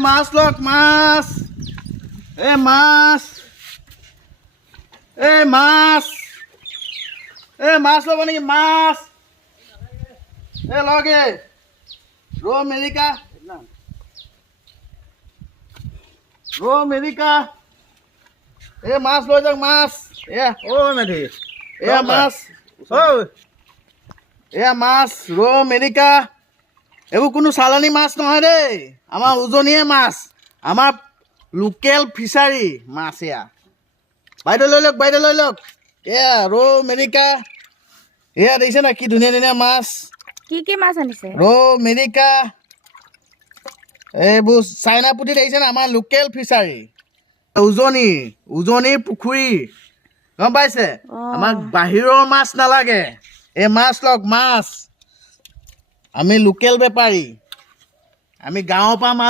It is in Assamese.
মাছ লওক মাছ মাছ মাছ মাছ ল'ব নেকি মাছ লগে ৰৌ মিৰিকা মাছ লৈ যাওক মাছ মেধি মাছ মাছ ৰৌ মিৰিকা এইবোৰ কোনো চালানী মাছ নহয় দেই আমাৰ উজনিয়ে মাছ আমাৰ লোকেল ফিচাৰী মাছ এয়া বাইদেউ লৈ লওক ৰৌ মিৰিকা দেখিছে না কি ধুনীয়া ধুনীয়া মাছ কি মাছ আনিছে ৰৌ মিৰিকা এইবোৰ চাইনা পুঠি দেখিছে না আমাৰ লোকেল ফিচাৰী উজনিৰ পুখুৰী গম পাইছে আমাক বাহিৰৰ মাছ নালাগে এই মাছ লওক মাছ আমি লোকেল বেপাৰী আমি গাঁৱৰ পৰা মাছ